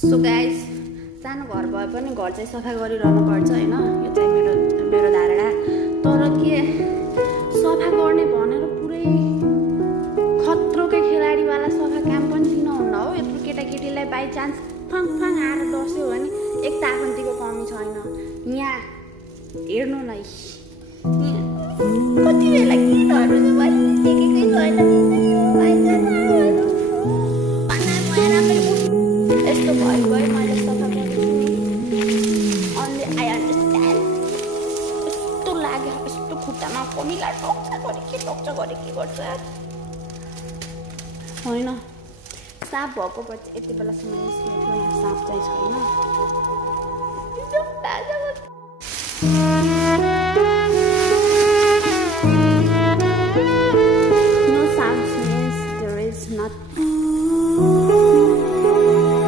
So guys, सानो घर भए पनि घर चाहिँ सफा गरिरहनु पर्छ हैन। यो चाहिँ मेरो धारणा। तर के सफा गर्ने भनेर पुरै खत्रोकै खेलाडीवाला सफा काम पनि किन हुन्न हो। यत्रो केटाकेटीलाई बाइ चान्स फङ आएर बस्यो भने एक ताकन्तीको कमी छैन। यहाँ हेर्नु नै कति बेला गीतहरू बसिसकेकै छैन। यस्तो भयो मैले सफा गरेको नि अन्ली आई अन्डरस्ट्यान्ड। यस्तो लाग्यो, यस्तो खुट्टामा कमिला टक्छ गरे के गर्छ होइन। साँप भएको पछि यति बेलासम्म निस्किएको थियो, यहाँ साँप चाहिँ छैन।